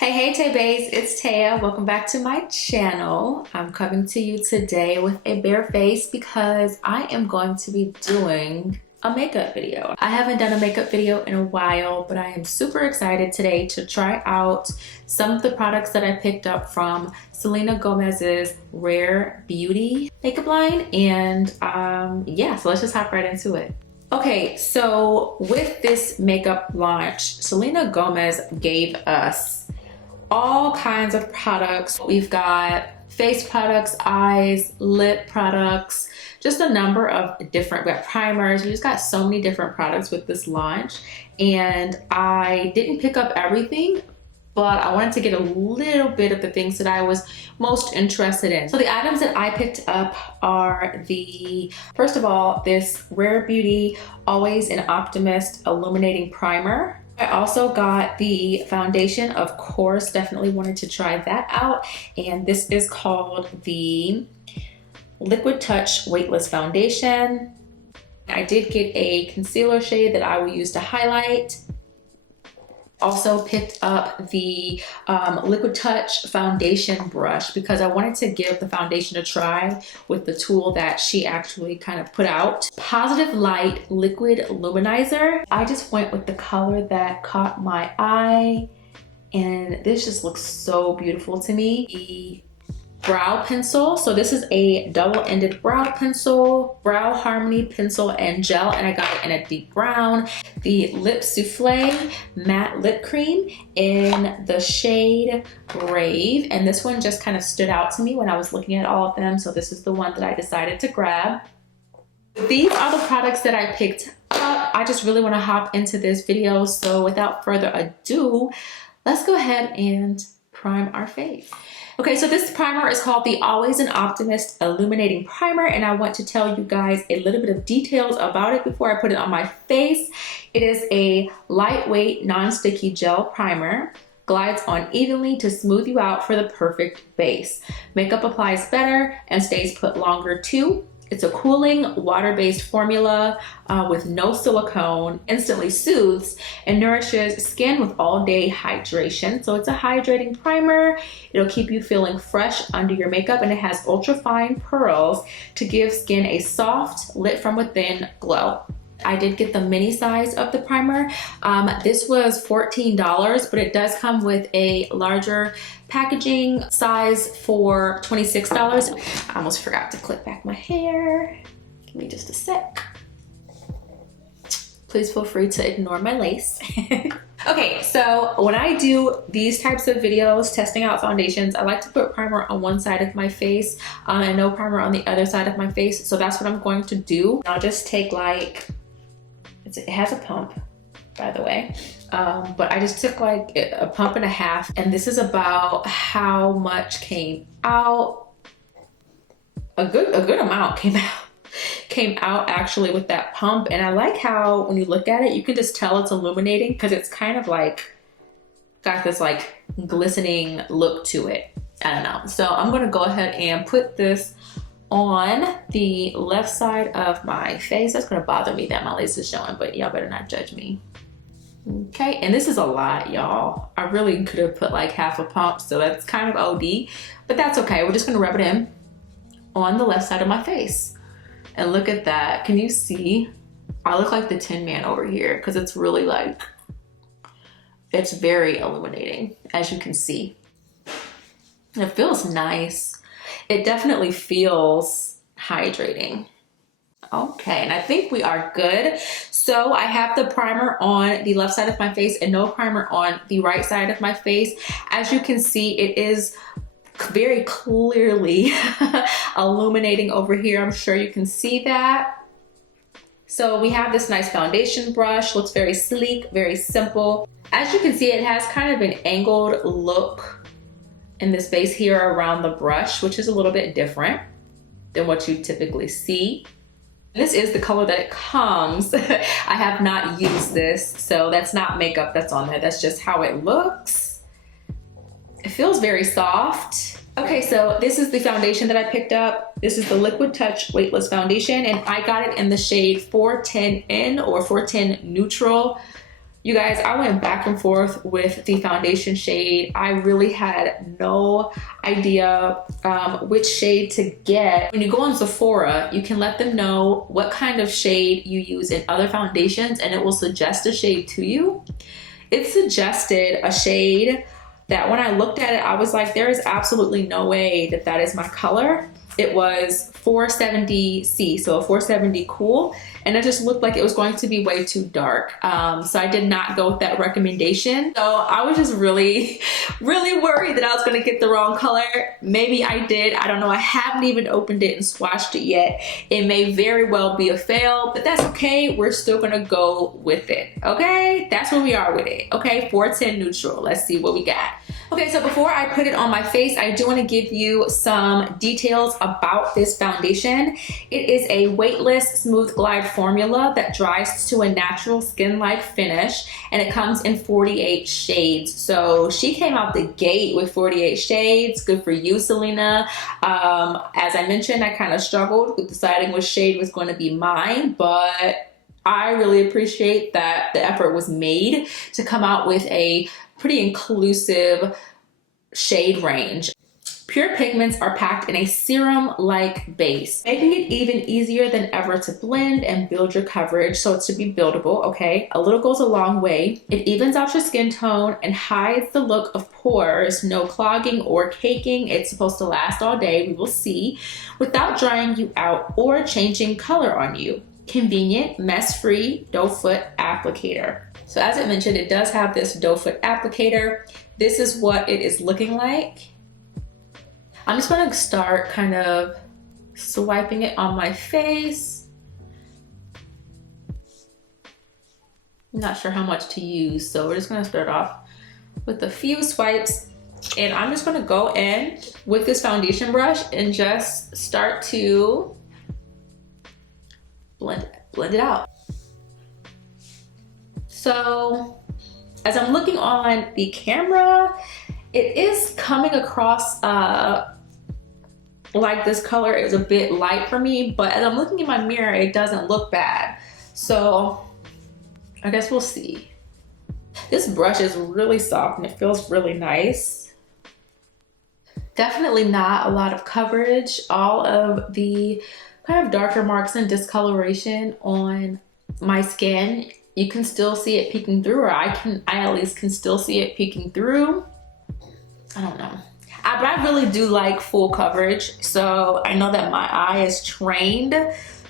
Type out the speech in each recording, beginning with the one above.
Hey TayBaes, it's Taya. Welcome back to my channel. I'm coming to you today with a bare face because I am going to be doing a makeup video. I haven't done a makeup video in a while, but I am super excited today to try out some of the products that I picked up from Selena Gomez's Rare Beauty makeup line. And yeah, so let's just hop right into it. Okay, so with this makeup launch, Selena Gomez gave us all kinds of products. We've got face products, eyes, lip products, just a number of different, we got primers. We just got so many different products with this launch. And I didn't pick up everything, but I wanted to get a little bit of the things that I was most interested in. So the items that I picked up are first of all, this Rare Beauty Always an Optimist Illuminating Primer. I also got the foundation, of course, definitely wanted to try that out. And this is called the Liquid Touch Weightless Foundation. I did get a concealer shade that I will use to highlight. Also picked up the Liquid Touch foundation brush because I wanted to give the foundation a try with the tool that she actually kind of put out. Positive Light Liquid Luminizer. I just went with the color that caught my eye, and this just looks so beautiful to me. The brow pencil. So this is a double-ended brow pencil, brow harmony pencil and gel, and I got it in a deep brown. The Lip Souffle matte lip cream in the shade Brave, and this one just kind of stood out to me when I was looking at all of them, so this is the one that I decided to grab. These are the products that I picked up. I just really want to hop into this video, so without further ado, let's go ahead and prime our face. Okay, so this primer is called the Always an Optimist Illuminating Primer, and I want to tell you guys a little bit of details about it before I put it on my face. It is a lightweight, non-sticky gel primer. Glides on evenly to smooth you out for the perfect base. Makeup applies better and stays put longer too. It's a cooling, water-based formula with no silicone, instantly soothes and nourishes skin with all-day hydration. So it's a hydrating primer. It'll keep you feeling fresh under your makeup, and it has ultra-fine pearls to give skin a soft, lit from within glow. I did get the mini size of the primer. This was $14, but it does come with a larger packaging size for $26. I almost forgot to clip back my hair. Give me just a sec. Please feel free to ignore my lace. Okay, so when I do these types of videos, testing out foundations, I like to put primer on one side of my face and no primer on the other side of my face. So that's what I'm going to do. I'll just take like, it has a pump, by the way, but I just took like a pump and a half, and this is about how much came out. A good amount came out actually with that pump. And I like how when you look at it, you can just tell it's illuminating because it's kind of like got this like glistening look to it. I don't know. So I'm gonna go ahead and put this on the left side of my face. That's gonna bother me that my lace is showing, but y'all better not judge me. Okay, and this is a lot, y'all. I really could have put like half a pump, so that's kind of OD, but that's okay. We're just gonna rub it in on the left side of my face. And look at that. Can you see? I look like the Tin Man over here because it's really like, it's very illuminating, as you can see. And it feels nice. It definitely feels hydrating. Okay, and I think we are good. So I have the primer on the left side of my face and no primer on the right side of my face. As you can see, it is very clearly illuminating over here. I'm sure you can see that. So we have this nice foundation brush, looks very sleek, very simple. As you can see, it has kind of an angled look in this base here around the brush, which is a little bit different than what you typically see. This is the color that it comes. I have not used this, so that's not makeup that's on there. That's just how it looks. It feels very soft. Okay, so this is the foundation that I picked up. This is the Liquid Touch Weightless Foundation, and I got it in the shade 410N or 410 Neutral. You guys, I went back and forth with the foundation shade. I really had no idea which shade to get. When you go on Sephora, you can let them know what kind of shade you use in other foundations and it will suggest a shade to you. It suggested a shade that when I looked at it, I was like, there is absolutely no way that that is my color. It was 470C, so a 470 cool, and it just looked like it was going to be way too dark. So I did not go with that recommendation. So I was just really worried that I was gonna get the wrong color. Maybe I did, I don't know. I haven't even opened it and swatched it yet. It may very well be a fail, but that's okay. We're still gonna go with it, okay? That's where we are with it, okay? 410 neutral, let's see what we got. Okay, so before I put it on my face, I do want to give you some details about this foundation. It is a weightless smooth glide formula that dries to a natural skin-like finish, and it comes in 48 shades. So she came out the gate with 48 shades. Good for you, Selena. As I mentioned, I kind of struggled with deciding which shade was going to be mine, but I really appreciate that the effort was made to come out with a pretty inclusive shade range. Pure pigments are packed in a serum-like base, making it even easier than ever to blend and build your coverage, so it should be buildable, okay? A little goes a long way. It evens out your skin tone and hides the look of pores, no clogging or caking. It's supposed to last all day, we will see, without drying you out or changing color on you. Convenient, mess-free doe foot applicator. So as I mentioned, it does have this doe foot applicator. This is what it is looking like. I'm just gonna start kind of swiping it on my face. I'm not sure how much to use, so we're just gonna start off with a few swipes. And I'm just gonna go in with this foundation brush and just start to blend it out. So as I'm looking on the camera, it is coming across like this color is a bit light for me, but as I'm looking in my mirror, it doesn't look bad. So I guess we'll see. This brush is really soft and it feels really nice. Definitely not a lot of coverage. All of the kind of darker marks and discoloration on my skin, you can still see it peeking through, or I at least can still see it peeking through. I don't know. But I really do like full coverage. So I know that my eye is trained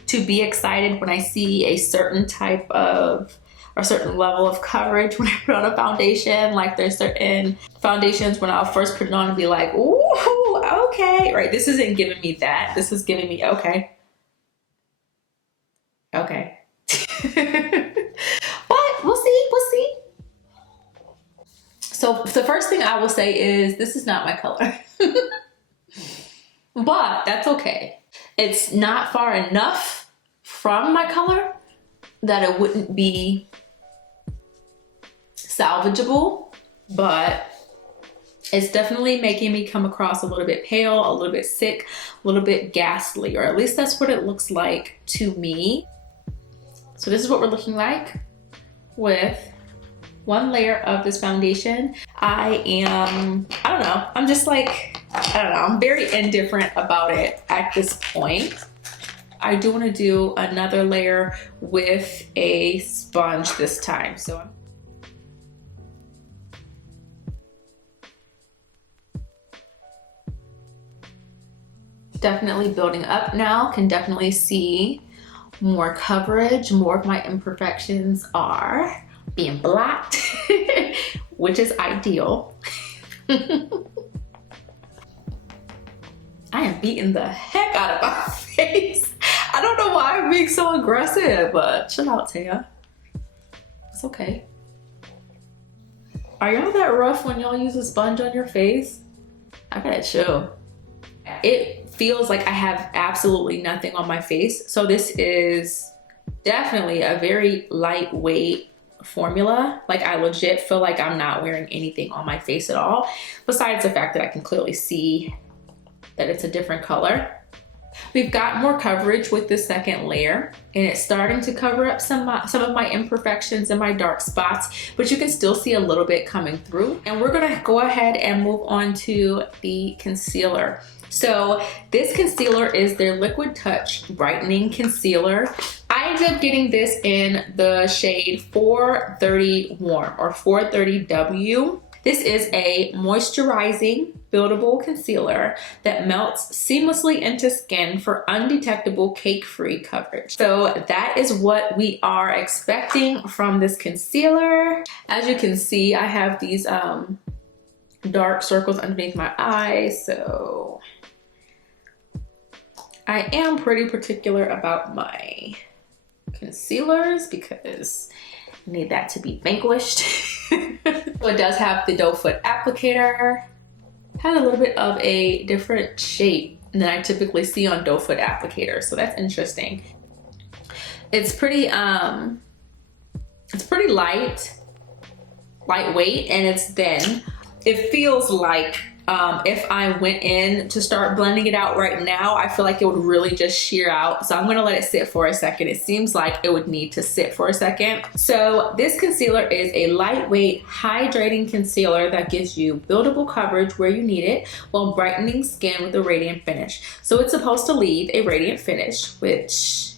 to be excited when I see a certain type of, or certain level of coverage when I put on a foundation. Like there's certain foundations when I'll first put it on and be like, ooh, okay. Right, this isn't giving me that. This is giving me, okay. Okay. But we'll see. So the first thing I will say is this is not my color. But that's okay. It's not far enough from my color that it wouldn't be salvageable, but it's definitely making me come across a little bit pale, a little bit sick, a little bit ghastly, or at least that's what it looks like to me. So this is what we're looking like with one layer of this foundation. I don't know, I'm just like, I don't know, I'm very indifferent about it at this point. I do want to do another layer with a sponge this time. So I'm definitely building up now, can definitely see more coverage. More of my imperfections are being blocked, which is ideal. I am beating the heck out of my face. I don't know why I'm being so aggressive, but chill out, Taya. It's okay. Are y'all that rough when y'all use a sponge on your face? I gotta chill. It feels like I have absolutely nothing on my face. So this is definitely a very lightweight formula. Like I legit feel like I'm not wearing anything on my face at all, besides the fact that I can clearly see that it's a different color. We've got more coverage with the second layer, and it's starting to cover up some of my imperfections and my dark spots, but you can still see a little bit coming through. And we're gonna go ahead and move on to the concealer. So this concealer is their Liquid Touch Brightening Concealer. I ended up getting this in the shade 430 Warm or 430W. This is a moisturizing, buildable concealer that melts seamlessly into skin for undetectable cake-free coverage. So that is what we are expecting from this concealer. As you can see, I have these dark circles underneath my eyes, so I am pretty particular about my concealers because I need that to be vanquished. So it does have the doe foot applicator. Has a little bit of a different shape than I typically see on doe foot applicators, so that's interesting. It's pretty lightweight, and it's thin. It feels like if I went in to start blending it out right now, I feel like it would really just sheer out. So I'm gonna let it sit for a second. It seems like it would need to sit for a second. So this concealer is a lightweight, hydrating concealer that gives you buildable coverage where you need it while brightening skin with a radiant finish. So it's supposed to leave a radiant finish, which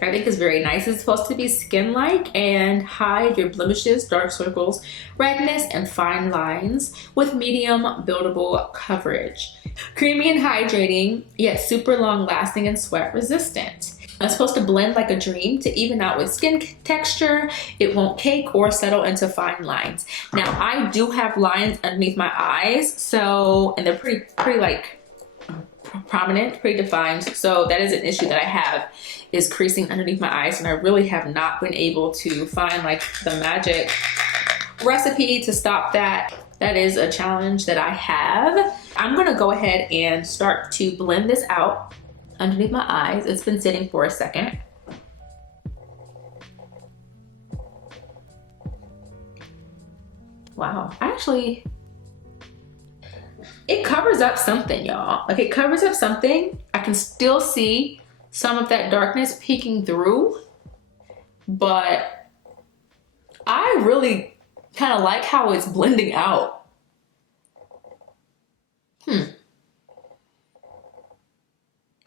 I think is very nice. It's supposed to be skin-like and hide your blemishes, dark circles, redness, and fine lines with medium buildable coverage. Creamy and hydrating, yet super long-lasting and sweat-resistant. It's supposed to blend like a dream to even out with skin texture. It won't cake or settle into fine lines. Now, I do have lines underneath my eyes, so, and they're pretty like prominent, pretty defined. So that is an issue that I have, is creasing underneath my eyes, and I really have not been able to find like the magic recipe to stop that. That is a challenge that I have. I'm gonna go ahead and start to blend this out underneath my eyes. It's been sitting for a second. Wow, actually, it covers up something, y'all. Like, it covers up something. I can still see some of that darkness peeking through, but I really kind of like how it's blending out. A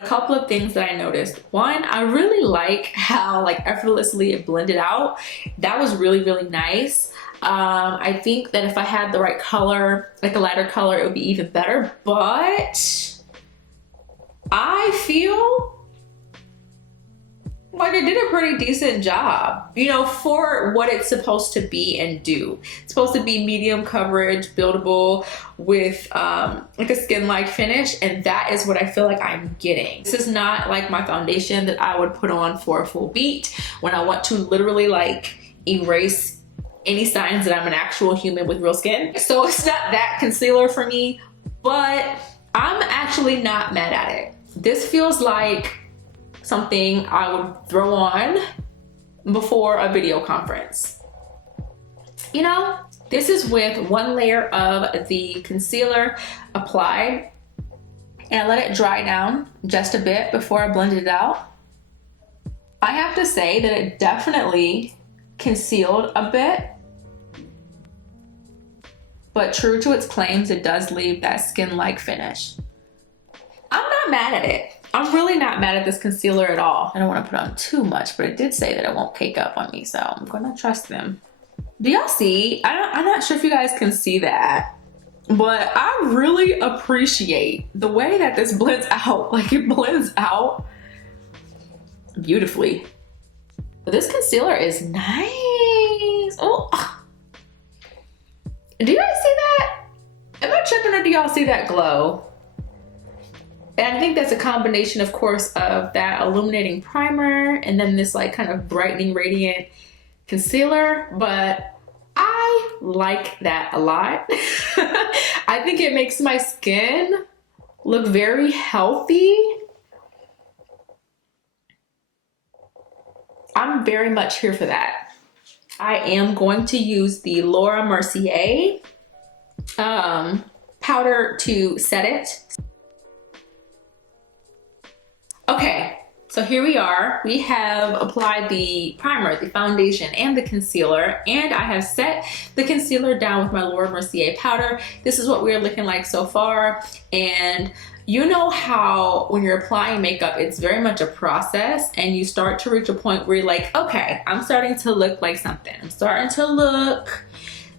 couple of things that I noticed. One, I really like how like effortlessly it blended out. That was really, really nice. I think that if I had the right color, like a lighter color, it would be even better, but I feel like it did a pretty decent job, you know, for what it's supposed to be and do. It's supposed to be medium coverage, buildable with like a skin-like finish, and that is what I feel like I'm getting. This is not like my foundation that I would put on for a full beat when I want to literally like erase any signs that I'm an actual human with real skin. So it's not that concealer for me, but I'm actually not mad at it. This feels like something I would throw on before a video conference. You know, this is with one layer of the concealer applied, and I let it dry down just a bit before I blend it out. I have to say that it definitely concealed a bit, but true to its claims, it does leave that skin-like finish. I'm not mad at it. I'm really not mad at this concealer at all. I don't want to put on too much, but it did say that it won't cake up on me, so I'm gonna trust them. Do y'all see? I'm not sure if you guys can see that, but I really appreciate the way that this blends out. Like, it blends out beautifully. But this concealer is nice. Oh, do you guys see that? Am I tripping, or do y'all see that glow? And I think that's a combination, of course, of that illuminating primer and then this like kind of brightening radiant concealer, but I like that a lot. I think it makes my skin look very healthy. I'm very much here for that. I am going to use the Laura Mercier powder to set it. Okay, so here we are. We have applied the primer, the foundation, and the concealer, and I have set the concealer down with my Mercier powder. This is what we're looking like so far, and you know how when you're applying makeup, it's very much a process, and you start to reach a point where you're like, okay, I'm starting to look like something. I'm starting to look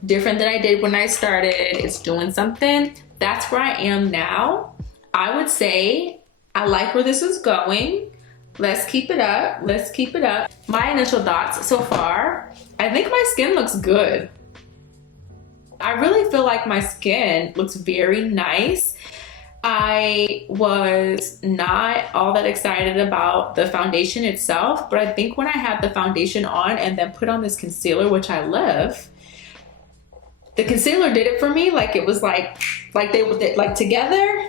different than I did when I started. It's doing something. That's where I am now. I would say I like where this is going. Let's keep it up. Let's keep it up. My initial thoughts so far, I think my skin looks good. I really feel like my skin looks very nice. I was not all that excited about the foundation itself, but I think when I had the foundation on and then put on this concealer, which I love, the concealer did it for me. Like it was like they were like together.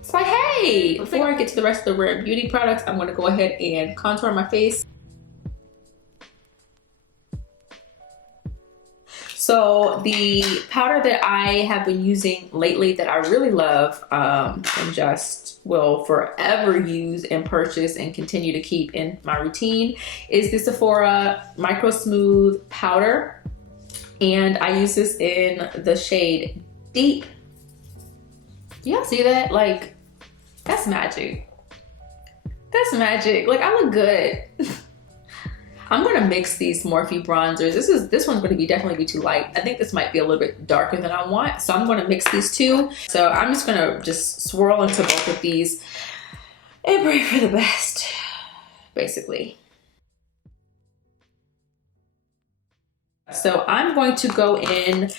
It's like, hey, before I get to the rest of the Rare Beauty products, I'm gonna go ahead and contour my face. So the powder that I have been using lately that I really love and just will forever use and purchase and continue to keep in my routine is the Sephora MicroSmooth powder. And I use this in the shade Deep. Y'all see that? Like, that's magic. That's magic. Like, I look good. I'm gonna mix these Morphe bronzers. This one's gonna definitely be too light. I think this might be a little bit darker than I want. So I'm gonna mix these two. So I'm just gonna swirl into both of these and pray for the best, basically. So I'm going to go in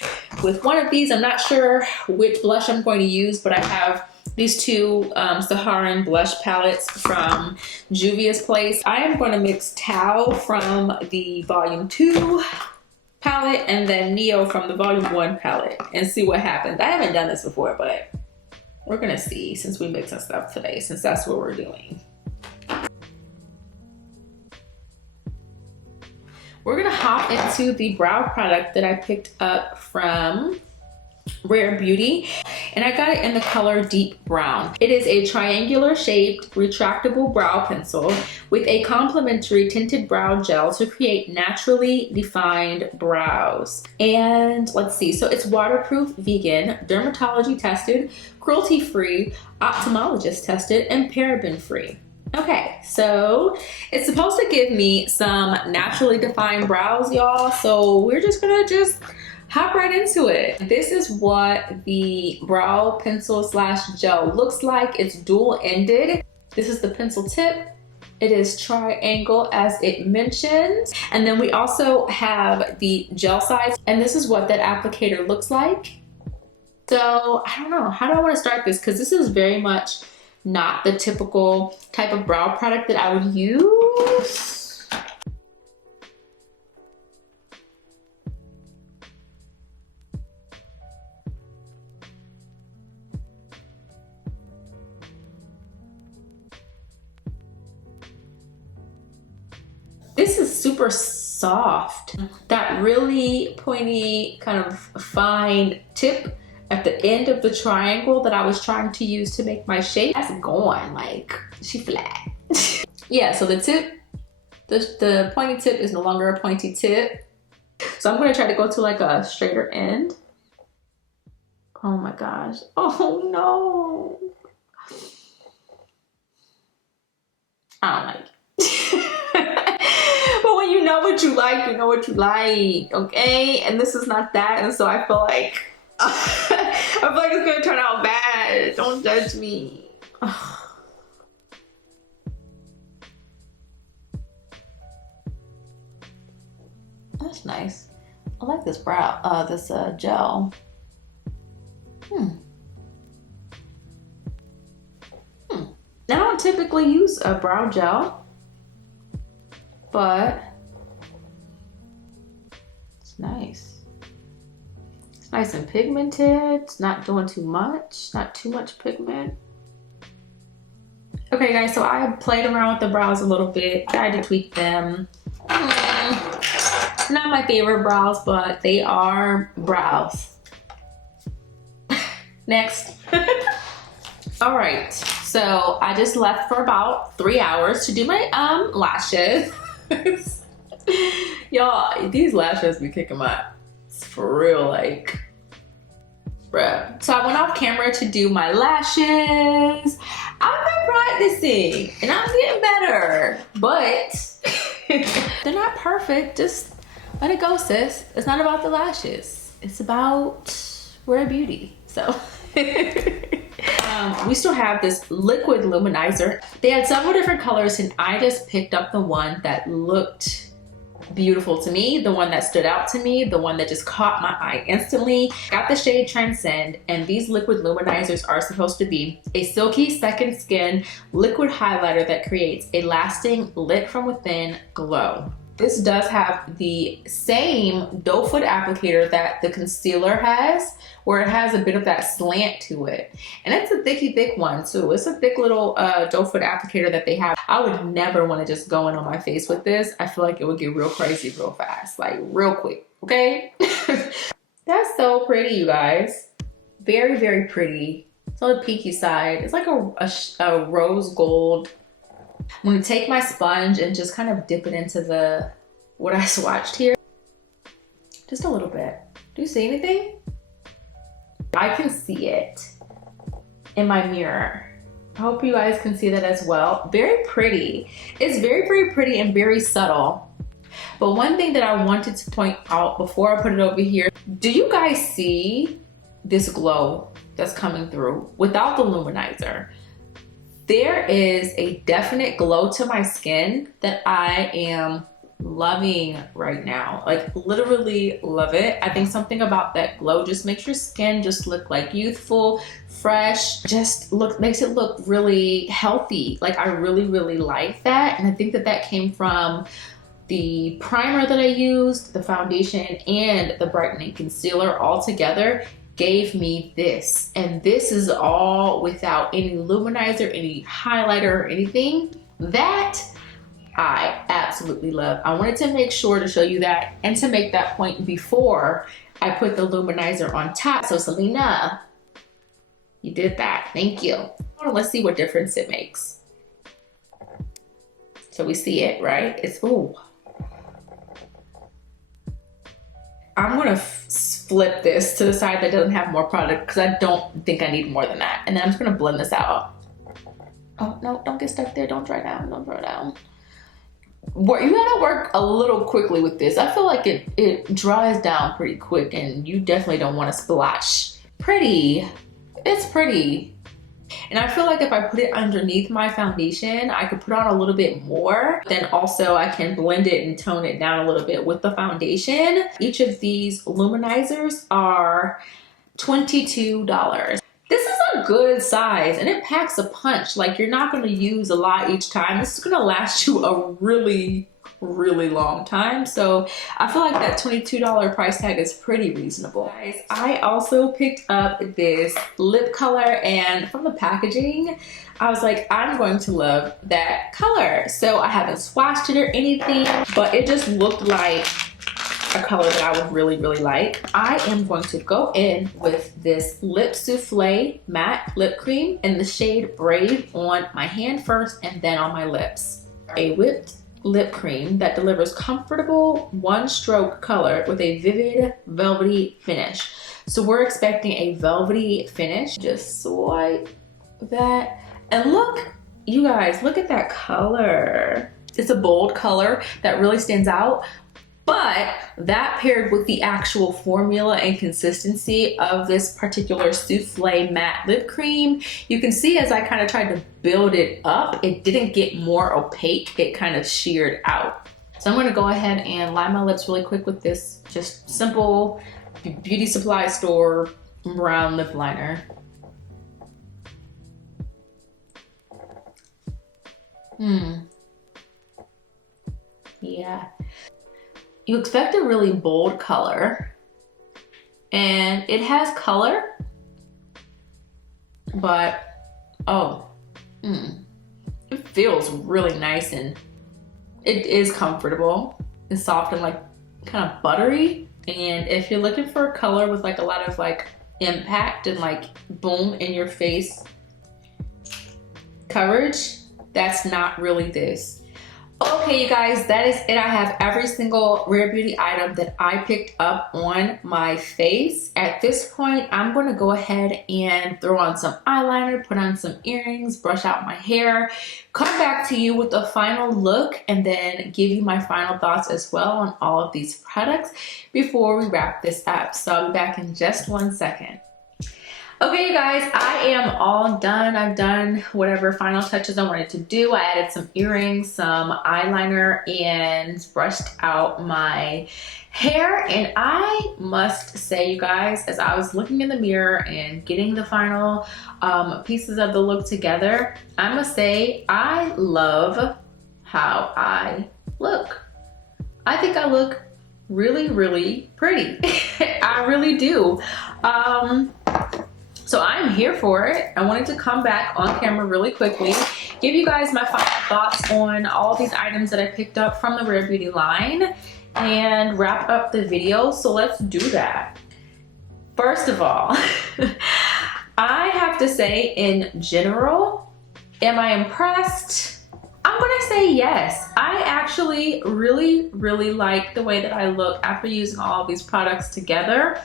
with one of these. I'm not sure which blush I'm going to use, but I have these two Saharan blush palettes from Juvia's Place. I am going to mix Tao from the Volume 2 palette and then Neo from the Volume 1 palette and see what happens. I haven't done this before, but we're going to see since we mix some stuff today, since that's what we're doing. We're gonna hop into the brow product that I picked up from Rare Beauty, and I got it in the color Deep Brown. It is a triangular shaped retractable brow pencil with a complementary tinted brow gel to create naturally defined brows. And let's see, so it's waterproof, vegan, dermatology tested, cruelty free, ophthalmologist tested, and paraben free. Okay, so it's supposed to give me some naturally defined brows, y'all. So we're just gonna hop right into it. This is what the brow pencil slash gel looks like. It's dual ended. This is the pencil tip. It is triangle as it mentions. And then we also have the gel size. And this is what that applicator looks like. So I don't know, how do I want to start this? Because this is very much not the typical type of brow product that I would use. This is super soft. That really pointy kind of fine tip at the end of the triangle that I was trying to use to make my shape, that's gone. Like, she flat. Yeah, so the tip, the pointy tip is no longer a pointy tip. So I'm gonna try to go to like a straighter end. Oh my gosh. Oh no. I don't like it. But when you know what you like, you know what you like, okay? And this is not that, and so I feel like I feel like it's gonna turn out bad. Don't judge me. That's nice. I like this brow, this gel. I don't typically use a brow gel, but it's nice. Nice and pigmented. It's not doing too much. Not too much pigment. Okay, guys, so I played around with the brows a little bit. Tried to tweak them. Not my favorite brows, but they are brows. Next. All right, So I just left for about 3 hours to do my lashes. Y'all, these lashes be kicking my ass for real, like, bruh. So I went off camera to do my lashes. I've been practicing and I'm getting better, but they're not perfect. Just let it go, sis. It's not about the lashes. It's about rare beauty. So we still have this liquid luminizer. They had several different colors and I just picked up the one that looked beautiful to me, the one that stood out to me, the one that just caught my eye instantly. Got the shade Transcend, and these liquid luminizers are supposed to be a silky second skin liquid highlighter that creates a lasting lit from within glow. This does have the same doe foot applicator that the concealer has, where it has a bit of that slant to it. And it's a thick one too. It's a thick little doe foot applicator that they have. I would never want to just go in on my face with this. I feel like it would get real crazy real fast, like real quick, okay? That's so pretty, you guys. Very, very pretty. It's on the peaky side. It's like a rose gold. I'm gonna take my sponge and just kind of dip it into what I swatched here. Just a little bit. Do you see anything? I can see it in my mirror. I hope you guys can see that as well. Very pretty. It's very, very pretty and very subtle. But one thing that I wanted to point out before I put it over here, do you guys see this glow that's coming through without the luminizer? There is a definite glow to my skin that I am loving right now. Like literally love it. I think something about that glow just makes your skin just look like youthful, fresh, makes it look really healthy. Like I really, really like that. And I think that came from the primer that I used, the foundation, and the brightening concealer all together gave me this. And this is all without any luminizer, any highlighter or anything. That I absolutely love. I wanted to make sure to show you that and to make that point before I put the luminizer on top. So Selena, you did that. Thank you. Let's see what difference it makes. So we see it, right? It's, ooh. I'm gonna flip this to the side that doesn't have more product because I don't think I need more than that. And then I'm just gonna blend this out. Oh, no, don't get stuck there. Don't dry down, don't dry down. You gotta work a little quickly with this. I feel like it dries down pretty quick and you definitely don't wanna splash. Pretty, it's pretty. And I feel like if I put it underneath my foundation, I could put on a little bit more. Then also I can blend it and tone it down a little bit with the foundation. Each of these luminizers are $22. This is a good size and it packs a punch. Like you're not gonna use a lot each time. This is gonna last you a really, really long time. So I feel like that $22 price tag is pretty reasonable. Guys, I also picked up this lip color and from the packaging, I was like, I'm going to love that color. So I haven't swatched it or anything, but it just looked like a color that I would really, really like. I am going to go in with this Lip Souffle matte lip cream in the shade Brave on my hand first and then on my lips. A whipped lip cream that delivers comfortable one-stroke color with a vivid velvety finish. So we're expecting a velvety finish. Just swipe that and look, you guys, look at that color. It's a bold color that really stands out. But that paired with the actual formula and consistency of this particular Souffle matte lip cream, you can see as I kind of tried to build it up, it didn't get more opaque, it kind of sheared out. So I'm gonna go ahead and line my lips really quick with this just simple beauty supply store brown lip liner. Yeah. You expect a really bold color, and it has color, but it feels really nice and it is comfortable and soft and like kind of buttery. And if you're looking for a color with like a lot of like impact and like boom in your face, coverage, that's not really this. Okay, you guys, that is it. I have every single Rare Beauty item that I picked up on my face. At this point, I'm going to go ahead and throw on some eyeliner, put on some earrings, brush out my hair, come back to you with a final look, and then give you my final thoughts as well on all of these products before we wrap this up. So I'll be back in just 1 second. Okay, you guys, I am all done. I've done whatever final touches I wanted to do. I added some earrings, some eyeliner, and brushed out my hair. And I must say, you guys, as I was looking in the mirror and getting the final pieces of the look together, I must say I love how I look. I think I look really, really pretty. I really do. So I'm here for it. I wanted to come back on camera really quickly, give you guys my final thoughts on all these items that I picked up from the Rare Beauty line, and wrap up the video. So let's do that. First of all, I have to say, in general, am I impressed? I'm gonna say yes. I actually really, really like the way that I look after using all of these products together.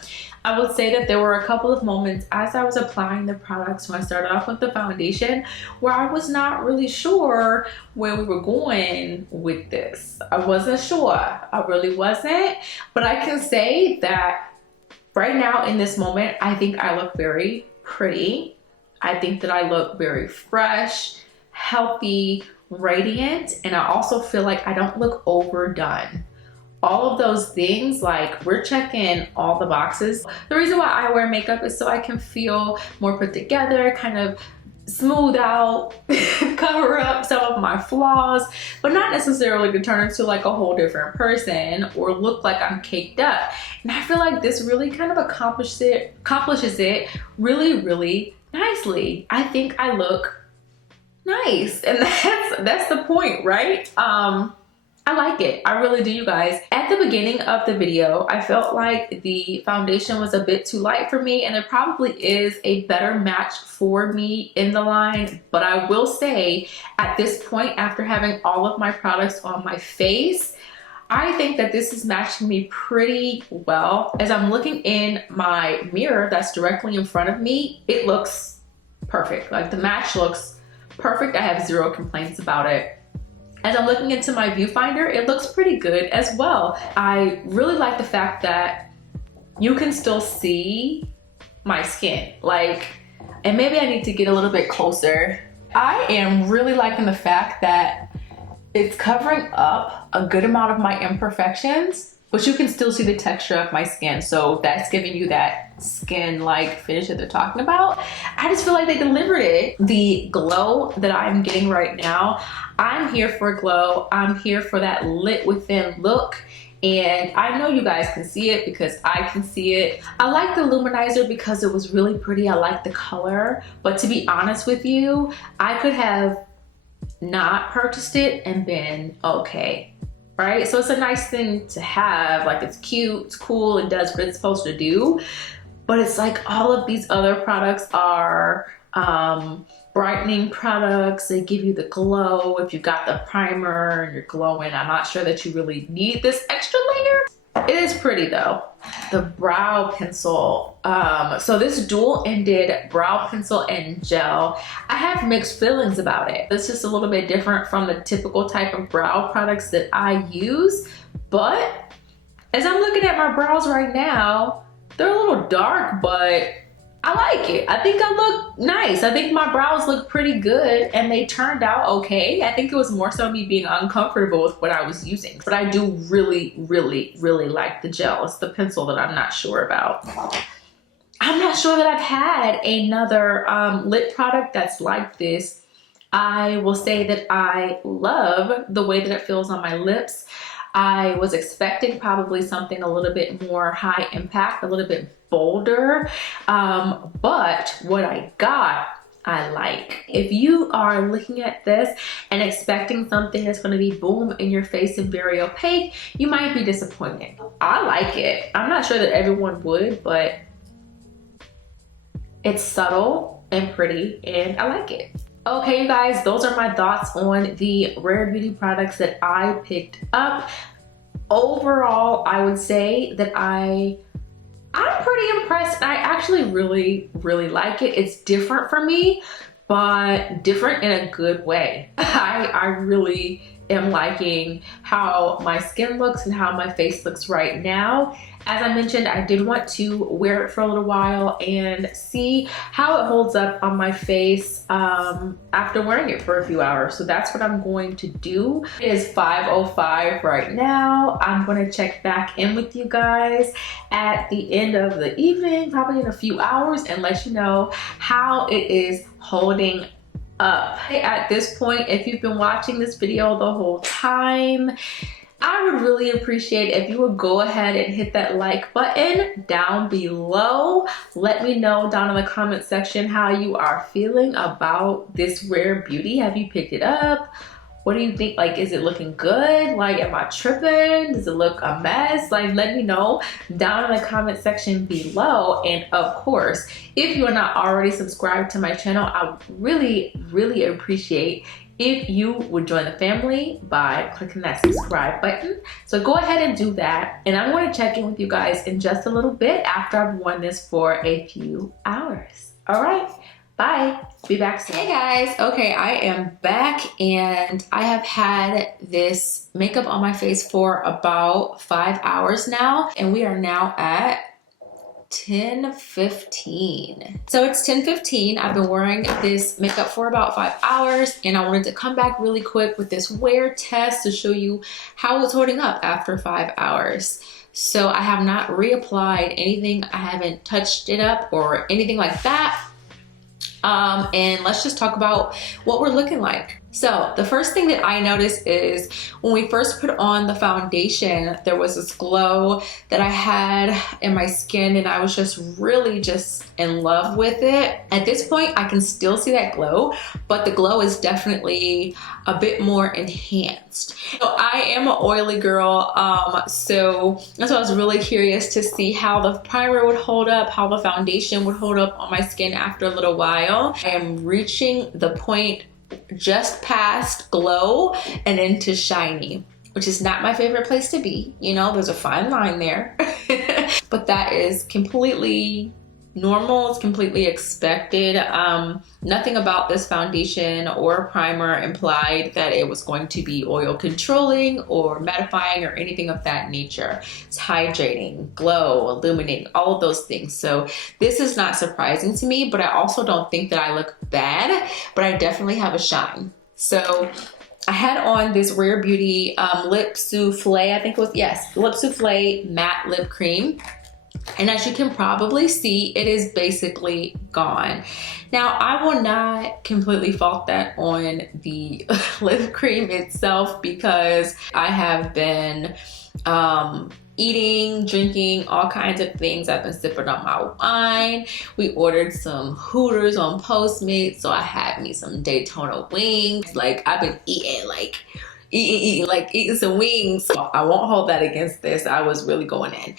I would say that there were a couple of moments as I was applying the products when I started off with the foundation where I was not really sure where we were going with this. I wasn't sure. I really wasn't. But I can say that right now in this moment, I think I look very pretty. I think that I look very fresh, healthy, radiant, and I also feel like I don't look overdone. All of those things, like, we're checking all the boxes. The reason why I wear makeup is so I can feel more put together, kind of smooth out, cover up some of my flaws, but not necessarily to turn into like a whole different person or look like I'm caked up. And I feel like this really kind of accomplishes it really, really nicely. I think I look nice, and that's the point, right? I like it. I really do, you guys. At the beginning of the video, I felt like the foundation was a bit too light for me, and there probably is a better match for me in the line. But I will say, at this point, after having all of my products on my face, I think that this is matching me pretty well. As I'm looking in my mirror that's directly in front of me, it looks perfect. Like, the match looks perfect. I have zero complaints about it. As I'm looking into my viewfinder, it looks pretty good as well. I really like the fact that you can still see my skin. Like, and maybe I need to get a little bit closer. I am really liking the fact that it's covering up a good amount of my imperfections, but you can still see the texture of my skin. So that's giving you that skin-like finish that they're talking about. I just feel like they delivered it. The glow that I'm getting right now, I'm here for glow. I'm here for that lit within look. And I know you guys can see it because I can see it. I like the Luminizer because it was really pretty. I like the color. But to be honest with you, I could have not purchased it and been okay. Right? So it's a nice thing to have. Like, it's cute, it's cool, it does what it's supposed to do. But it's like all of these other products are brightening products. They give you the glow. If you've got the primer and you're glowing, I'm not sure that you really need this extra layer. It is pretty though. The brow pencil. So this dual-ended brow pencil and gel, I have mixed feelings about it. It's just a little bit different from the typical type of brow products that I use. But as I'm looking at my brows right now, they're a little dark, but I like it. I think I look nice. I think my brows look pretty good and they turned out okay. I think it was more so me being uncomfortable with what I was using. But I do really, really, really like the gel. It's the pencil that I'm not sure about. I'm not sure that I've had another lip product that's like this. I will say that I love the way that it feels on my lips. I was expecting probably something a little bit more high impact, a little bit bolder, but what I got, I like. If you are looking at this and expecting something that's going to be boom in your face and very opaque, you might be disappointed. I like it. I'm not sure that everyone would, but it's subtle and pretty and I like it. Okay, you guys, those are my thoughts on the Rare Beauty products that I picked up. Overall, I would say that I'm pretty impressed. I actually really like it. It's different for me, but different in a good way. I really am liking how my skin looks and how my face looks right now. As I mentioned, I did want to wear it for a little while and see how it holds up on my face after wearing it for a few hours. So that's what I'm going to do. It is 5:05 right now. I'm going to check back in with you guys at the end of the evening, probably in a few hours, and let you know how it is holding up. At this point, if you've been watching this video the whole time, I would really appreciate if you would go ahead and hit that like button down below. Let me know down in the comment section how you are feeling about this Rare Beauty. Have you picked it up? What do you think? Like, is it looking good? Like, am I tripping? Does it look a mess? Like, let me know down in the comment section below. And of course, if you are not already subscribed to my channel, I would really appreciate if you would join the family by clicking that subscribe button. So go ahead and do that. And I'm going to check in with you guys in just a little bit after I've worn this for a few hours. All right, bye. Be back soon. Hey guys, okay, I am back and I have had this makeup on my face for about 5 hours now, and we are now at 10:15. So it's 10:15. I've been wearing this makeup for about 5 hours, and I wanted to come back really quick with this wear test to show you how it's holding up after 5 hours. So I have not reapplied anything. I haven't touched it up or anything like that. And let's just talk about what we're looking like. So the first thing that I noticed is when we first put on the foundation, there was this glow that I had in my skin, and I was just really in love with it. At this point, I can still see that glow, but the glow is definitely a bit more enhanced. So I am an oily girl, so that's why I was really curious to see how the primer would hold up, how the foundation would hold up on my skin after a little while. I am reaching the point just past glow and into shiny, which is not my favorite place to be. You know, there's a fine line there, but that is completely normal. It's completely expected. Nothing about this foundation or primer implied that it was going to be oil controlling or mattifying or anything of that nature. It's hydrating, glow, illuminating, all of those things. So this is not surprising to me, but I also don't think that I look bad, but I definitely have a shine. So I had on this Rare Beauty Lip Souffle, I think it was, yes, Lip Souffle Matte Lip Cream. And as you can probably see, it is basically gone. Now, I will not completely fault that on the lip cream itself, because I have been eating, drinking, all kinds of things. I've been sipping on my wine. We ordered some Hooters on Postmates, so I had me some Daytona wings. Like, I've been eating eating some wings. So I won't hold that against this. I was really going in.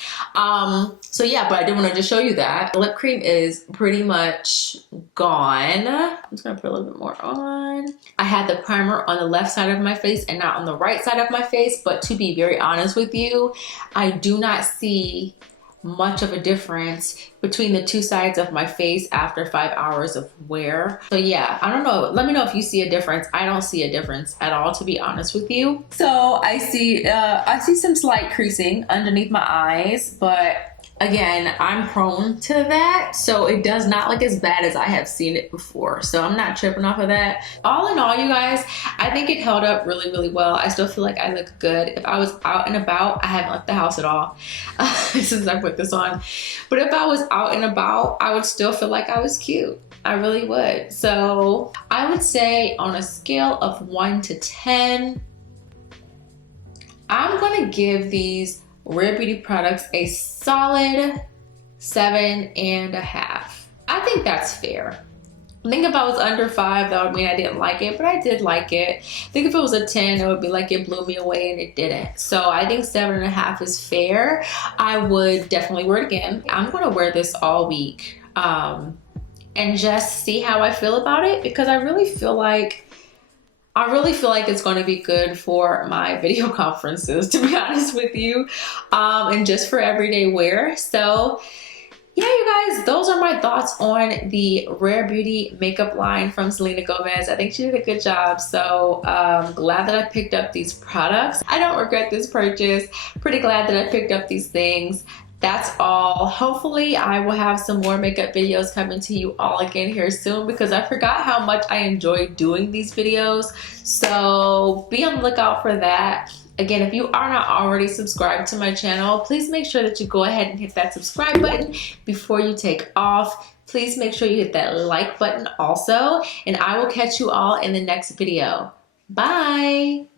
So yeah, but I did want to just show you that the lip cream is pretty much gone. I'm just gonna put a little bit more on. I had the primer on the left side of my face and not on the right side of my face, but to be very honest with you, I do not see much of a difference between the two sides of my face after 5 hours of wear. So yeah, I don't know. Let me know if you see a difference. I don't see a difference at all, to be honest with you. So I see some slight creasing underneath my eyes, but again, I'm prone to that, so it does not look as bad as I have seen it before. So I'm not tripping off of that. All in all, you guys, I think it held up really well. I still feel like I look good. If I was out and about, I haven't left the house at all since I put this on. But if I was out and about, I would still feel like I was cute. I really would. So I would say on a scale of 1 to 10, I'm gonna give these Rare Beauty products a solid 7.5. I think that's fair. I think if I was under 5, that would mean I didn't like it, but I did like it. I think if it was a 10, it would be like it blew me away, and it didn't. So I think 7.5 is fair. I would definitely wear it again. I'm gonna wear this all week. and just see how I feel about it, because I really feel like it's going to be good for my video conferences, to be honest with you, and just for everyday wear. So yeah, you guys, those are my thoughts on the Rare Beauty makeup line from Selena Gomez. I think she did a good job. So glad that I picked up these products. I don't regret this purchase. Pretty glad that I picked up these things. That's all. Hopefully I will have some more makeup videos coming to you all again here soon, because I forgot how much I enjoy doing these videos. So be on the lookout for that. Again, if you are not already subscribed to my channel, please make sure that you go ahead and hit that subscribe button before you take off. Please make sure you hit that like button also, and I will catch you all in the next video. Bye!